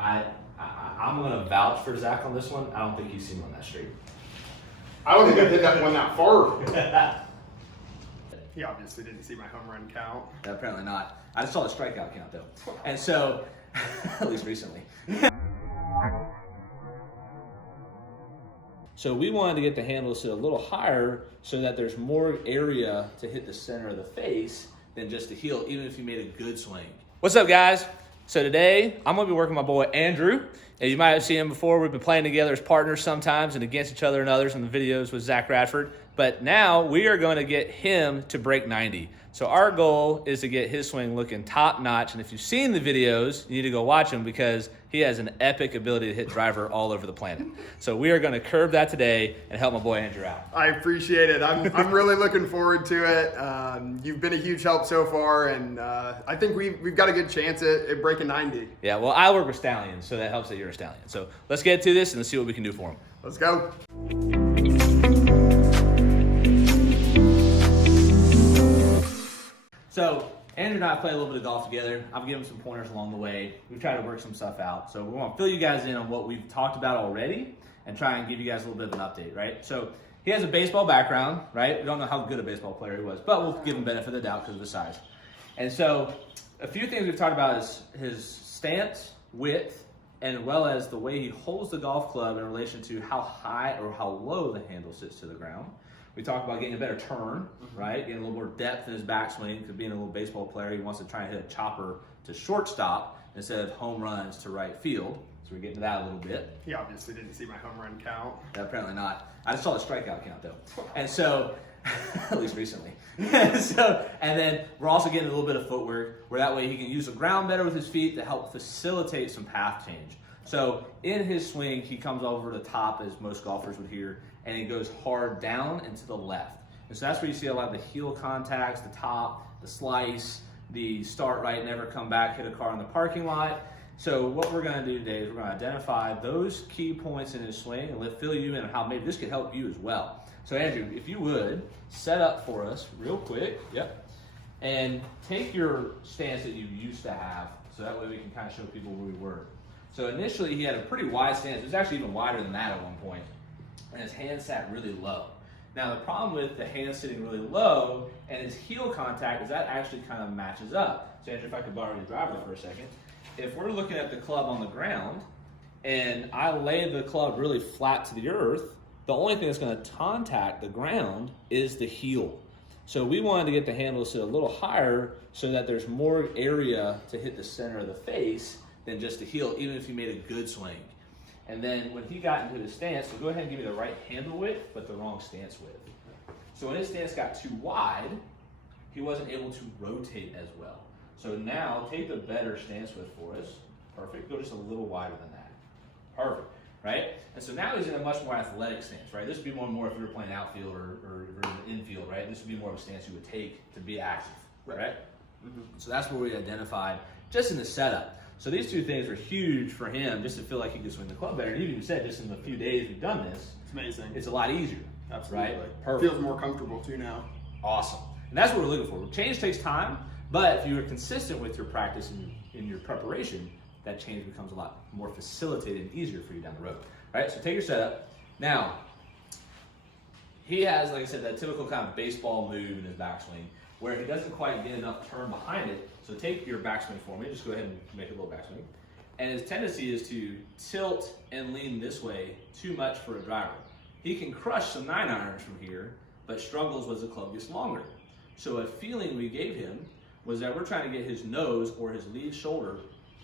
I'm going to vouch for Zach on this one. I don't think he's seen one that straight. I don't think I did that one that far. He obviously didn't see my home run count. Apparently not. I just saw the strikeout count though. And so, at least recently. So we wanted to get the handle sit a little higher so that there's more area to hit the center of the face than just the heel, even if you made a good swing. What's up, guys? So today, I'm gonna be working with my boy, Andrew. And you might have seen him before. We've been playing together as partners sometimes and against each other and others in the videos with Zac Radford. But now we are going to get him to break 90. So our goal is to get his swing looking top notch. And if you've seen the videos, you need to go watch them because he has an epic ability to hit driver all over the planet. So we are going to curb that today and help my boy Andrew out. I appreciate it. I'm really looking forward to it. You've been a huge help so far, and I think we've got a good chance at breaking 90. Yeah, well, I work with stallions, so that helps that you're a stallion. So let's get to this and let's see what we can do for him. Let's go. So Andrew and I played a little bit of golf together. I've given him some pointers along the way. We've tried to work some stuff out. So we want to fill you guys in on what we've talked about already and try and give you guys a little bit of an update, right? So he has a baseball background, right? We don't know how good a baseball player he was, but we'll give him benefit of the doubt because of his size. And so a few things we've talked about is his stance, width, and as well as the way he holds the golf club in relation to how high or how low the handle sits to the ground. We talked about getting a better turn, right? Getting a little more depth in his backswing because being a little baseball player, he wants to try and hit a chopper to shortstop instead of home runs to right field. So we're getting to that a little bit. He obviously didn't see my home run count. Apparently not. I just saw the strikeout count though. And so, at least recently. And then we're also getting a little bit of footwork where that way he can use the ground better with his feet to help facilitate some path change. So in his swing, he comes over the top as most golfers would hear, and he goes hard down and to the left. And so that's where you see a lot of the heel contacts, the top, the slice, the start right, never come back, hit a car in the parking lot. So what we're gonna do today is we're gonna identify those key points in his swing and fill you in on how maybe this could help you as well. So Andrew, if you would, set up for us real quick, yep, and take your stance that you used to have, so that way we can kind of show people where we were. So initially he had a pretty wide stance. It was actually even wider than that at one point. And his hand sat really low. Now the problem with the hand sitting really low and his heel contact is that actually kind of matches up. So Andrew, if I could borrow your driver for a second. If we're looking at the club on the ground and I lay the club really flat to the earth, the only thing that's going to contact the ground is the heel. So we wanted to get the handle sit a little higher so that there's more area to hit the center of the face than just the heel, even if you made a good swing. And then when he got into his stance, so go ahead and give me the right handle width, but the wrong stance width. So when his stance got too wide, he wasn't able to rotate as well. So now take the better stance width for us. Perfect, go just a little wider than that. Perfect, right? And so now he's in a much more athletic stance, right? This would be more if you were playing outfield or infield, right? This would be more of a stance you would take to be active, right? Mm-hmm. So that's where we identified just in the setup. So these two things are huge for him just to feel like he can swing the club better. And you even said just in the few days we've done this, it's amazing. It's a lot easier. Absolutely. Right? Perfect. Feels more comfortable too now. Awesome. And that's what we're looking for. Change takes time, but if you are consistent with your practice and in your preparation, that change becomes a lot more facilitated and easier for you down the road. All right, so take your setup. Now, he has, like I said, that typical kind of baseball move in his backswing where he doesn't quite get enough turn behind it. So take your backswing for me. Just go ahead and make a little backswing. And his tendency is to tilt and lean this way too much for a driver. He can crush some 9-irons from here, but struggles as the club gets longer. So a feeling we gave him was that we're trying to get his nose or his lead shoulder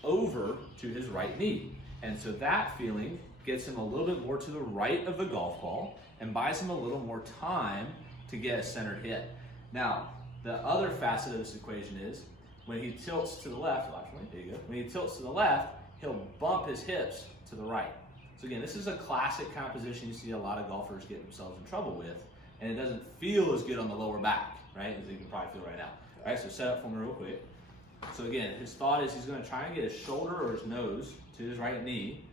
over to his right knee. And so that feeling gets him a little bit more to the right of the golf ball and buys him a little more time to get a centered hit. Now, the other facet of this equation is when he tilts to the left, there you go. When he tilts to the left, he'll bump his hips to the right. So again, this is a classic kind of position you see a lot of golfers get themselves in trouble with, and it doesn't feel as good on the lower back, right? As you can probably feel right now. All right, so set up for me real quick. So again, his thought is he's gonna try and get his shoulder or his nose to his right knee,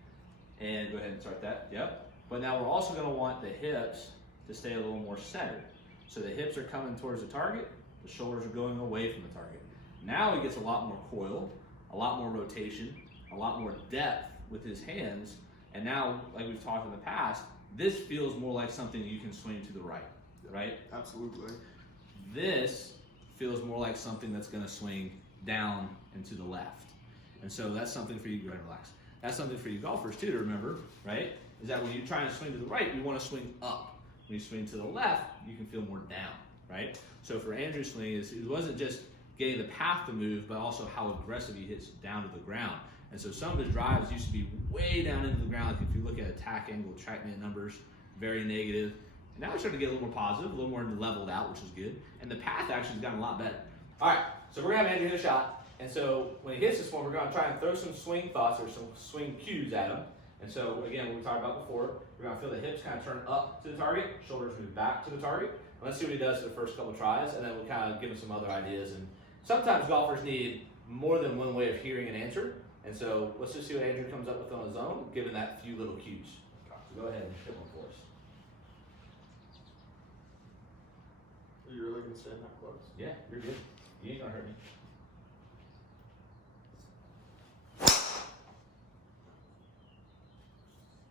and go ahead and start that, yep. But now we're also gonna want the hips to stay a little more centered. So the hips are coming towards the target, the shoulders are going away from the target. Now he gets a lot more coil, a lot more rotation, a lot more depth with his hands, and now, like we've talked in the past, this feels more like something you can swing to the right, right? Absolutely. This feels more like something that's going to swing down and to the left. And so that's something for you, go ahead and relax. That's something for you golfers too to remember, right? Is that when you're trying to swing to the right, you want to swing up. When you swing to the left, you can feel more down, right? So for Andrew's swing, it wasn't just getting the path to move, but also how aggressive he hits down to the ground. And so some of his drives used to be way down into the ground. Like if you look at attack angle, TrackMan numbers, very negative. And now we're starting to get a little more positive, a little more leveled out, which is good. And the path actually has gotten a lot better. All right, so we're gonna have Andrew hit a shot. And so when he hits this one, we're gonna try and throw some swing thoughts or some swing cues at him. And so again, what we talked about before, we're gonna feel the hips kind of turn up to the target, shoulders move back to the target. And let's see what he does for the first couple tries, and then we'll kind of give him some other ideas. And sometimes golfers need more than one way of hearing an answer. And so let's just see what Andrew comes up with on his own, given that few little cues. So go ahead and hit one for us. Are you really going to stand that close? Yeah, you're good. You ain't gonna hurt me.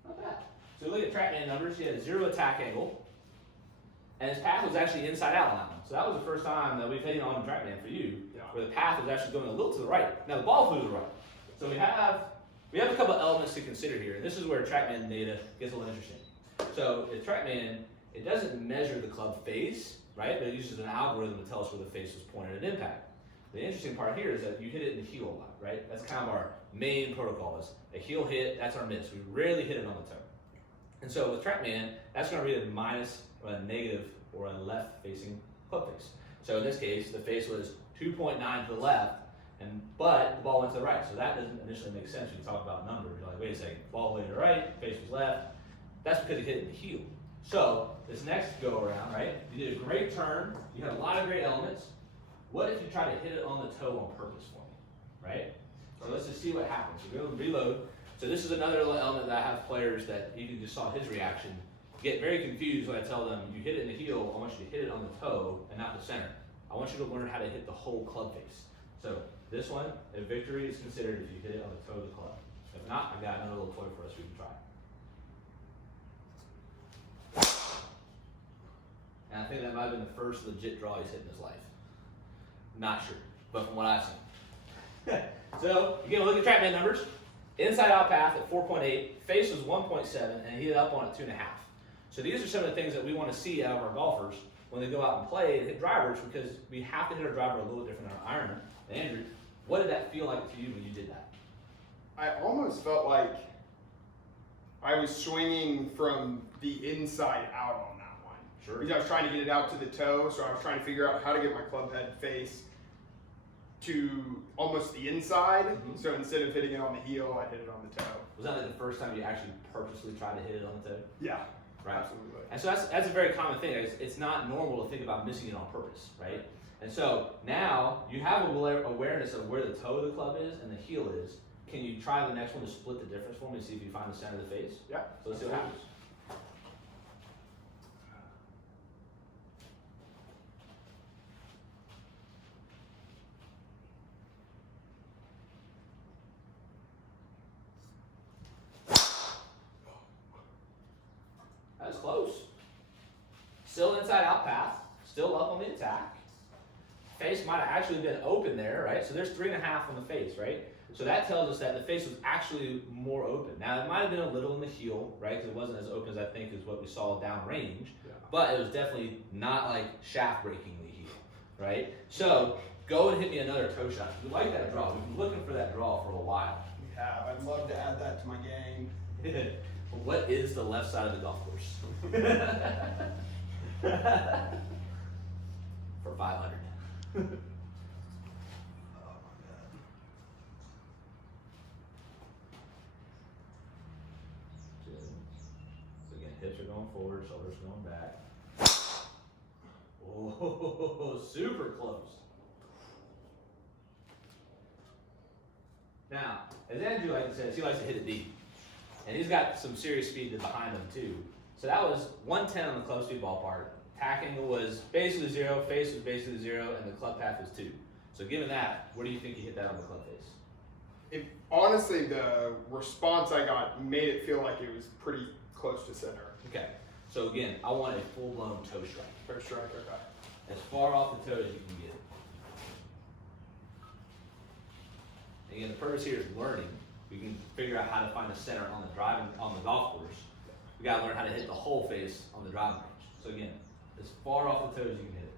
Not bad. So look at TrackMan numbers. He had a 0 attack angle, and his path was actually inside out on that one. So that was the first time that we've hit on TrackMan for you, where the path was actually going a little to the right. Now the ball flew to the right. So we have a couple elements to consider here, and this is where TrackMan data gets a little interesting. So with TrackMan, it doesn't measure the club face, right? But it uses an algorithm to tell us where the face was pointed at impact. The interesting part here is that you hit it in the heel a lot, right? That's kind of our main protocol is a heel hit, that's our miss. We rarely hit it on the toe. And so with TrackMan, that's going to read a minus or a negative or a left facing club face. So in this case, the face was 2.9 to the left, but the ball went to the right. So that doesn't initially make sense when you talk about numbers. You're like, wait a second, ball went to the right, face was left. That's because he hit it in the heel. So this next go around, right? You did a great turn. You had a lot of great elements. What if you try to hit it on the toe on purpose for me, right? So let's just see what happens. So we're going to reload. So this is another little element that I have players that you just saw his reaction get very confused when I tell them, you hit it in the heel, I want you to hit it on the toe and not the center. I want you to learn how to hit the whole club face. So this one, a victory is considered if you hit it on the toe of the club. If not, I've got another little toy for us we can try. And I think that might have been the first legit draw he's hit in his life. Not sure, but from what I've seen. So, again, look at TrackMan numbers. Inside out path at 4.8, face was 1.7, and he hit up on it 2.5. So these are some of the things that we want to see out of our golfers when they go out and play and hit drivers, because we have to hit our driver a little different than our iron. Andrew, what did that feel like to you when you did that? I almost felt like I was swinging from the inside out on that one. Sure. Because I was trying to get it out to the toe, so I was trying to figure out how to get my club head face to almost the inside. Mm-hmm. So instead of hitting it on the heel, I hit it on the toe. Was that like the first time you actually purposely tried to hit it on the toe? Yeah. Right. Absolutely. And so that's a very common thing. It's not normal to think about missing it on purpose, right? And so now you have awareness of where the toe of the club is and the heel is. Can you try the next one to split the difference for me and see if you find the center of the face? Yeah. So let's see what happens. That was close. Still inside out path, still up on the attack. Face might have actually been open there, right? So there's 3.5 on the face, right? So that tells us that the face was actually more open. Now it might have been a little in the heel, right? Because it wasn't as open as I think is what we saw down range, but it was definitely not like shaft breakingly heel, right? So go and hit me another toe shot. We like that draw. We've been looking for that draw for a while. We have. I'd love to add that to my game. What is the left side of the golf course? For 500. Oh my God. Good. So again, hips are going forward, shoulders going back. Oh, super close. Now, as Andrew says, he likes to hit it deep. And he's got some serious speed behind him too. So that was 110 on the club speed ballpark. Tack angle was basically 0, face was basically 0, and the club path was 2. So given that, where do you think you hit that on the club face? Honestly, the response I got made it feel like it was pretty close to center. Okay. So again, I want a full-blown toe strike. Toe strike, okay. As far off the toe as you can get it. Again, the purpose here is learning. We can figure out how to find the center on the golf course. We gotta learn how to hit the whole face on the driving range. So again, as far off the toe as you can hit it.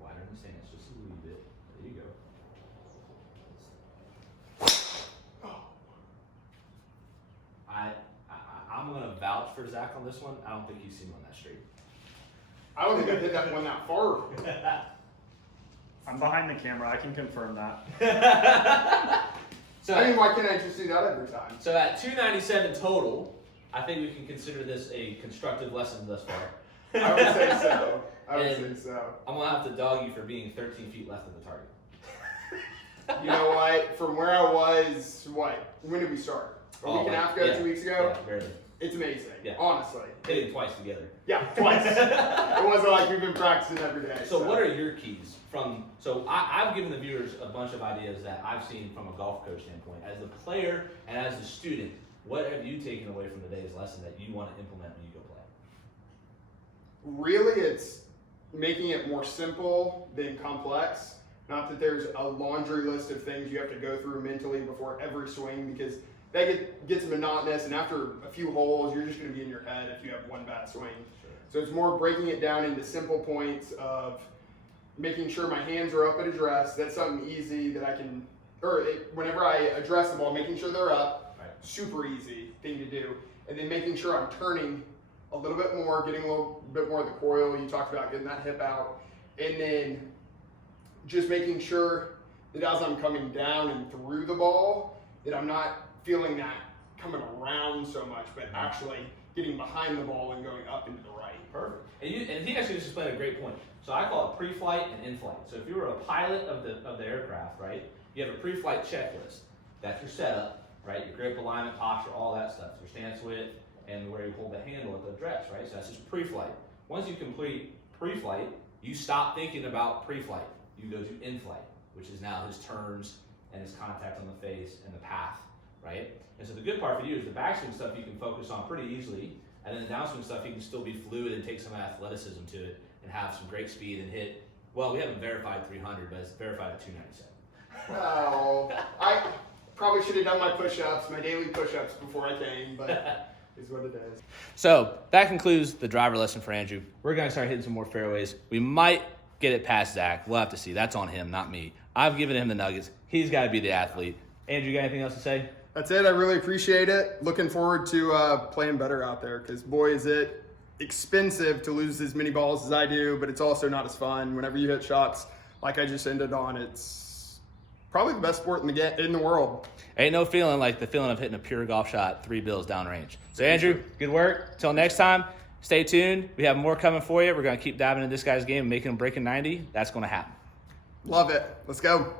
Wider in the stance, just a little bit. There you go. I'm gonna vouch for Zach on this one. I don't think he's seen one that straight. I don't think I hit that one that far. I'm behind the camera. I can confirm that. So I mean, why can't I just do that every time? So at 297 total, I think we can consider this a constructive lesson thus far. I would say so. I would And say so. I'm gonna have to dog you for being 13 feet left of the target. You know what? From where I was, when did we start? A week and a half ago, yeah. 2 weeks ago? Yeah, barely. It's amazing. Yeah. Honestly. Hitting twice together. Yeah, twice. It wasn't like we've been practicing every day. So what are your keys from? So I've given the viewers a bunch of ideas that I've seen from a golf coach standpoint. As the player and as the student, what have you taken away from today's lesson that you want to implement when you go play? Really, it's making it more simple than complex. Not that there's a laundry list of things you have to go through mentally before every swing, because that gets monotonous, and after a few holes, you're just going to be in your head if you have one bad swing. Sure. So it's more breaking it down into simple points of making sure my hands are up at address. That's something easy that I can, whenever I address the ball, making sure they're up. Right. Super easy thing to do. And then making sure I'm turning a little bit more, getting a little bit more of the coil. You talked about getting that hip out. And then just making sure that as I'm coming down and through the ball, that I'm not feeling that coming around so much, but actually getting behind the ball and going up into the right. Perfect. And he actually just explained a great point. So I call it pre-flight and in-flight. So if you were a pilot of the aircraft, right, you have a pre-flight checklist. That's your setup, right? Your grip, alignment, posture, all that stuff. Your stance width and where you hold the handle at the address, right? So that's just pre-flight. Once you complete pre-flight, you stop thinking about pre-flight. You go to in-flight, which is now his turns and his contact on the face and the path, right? And so the good part for you is the backswing stuff you can focus on pretty easily, and then the downswing stuff you can still be fluid and take some athleticism to it and have some great speed and hit. Well, we haven't verified 300, but it's verified at 297. Well, I probably should have done my push-ups, my daily push-ups before I came, but is what it is. So that concludes the driver lesson for Andrew. We're going to start hitting some more fairways. We might get it past Zach. We'll have to see. That's on him, not me. I've given him the nuggets. He's got to be the athlete. Andrew, you got anything else to say? That's it. I really appreciate it. Looking forward to playing better out there, because boy, is it expensive to lose as many balls as I do, but it's also not as fun. Whenever you hit shots like I just ended on, it's probably the best sport in the world. Ain't no feeling like the feeling of hitting a pure golf shot 3 bills downrange. So Andrew, good work. Till next time, stay tuned. We have more coming for you. We're going to keep diving into this guy's game and making him break a 90. That's going to happen. Love it. Let's go.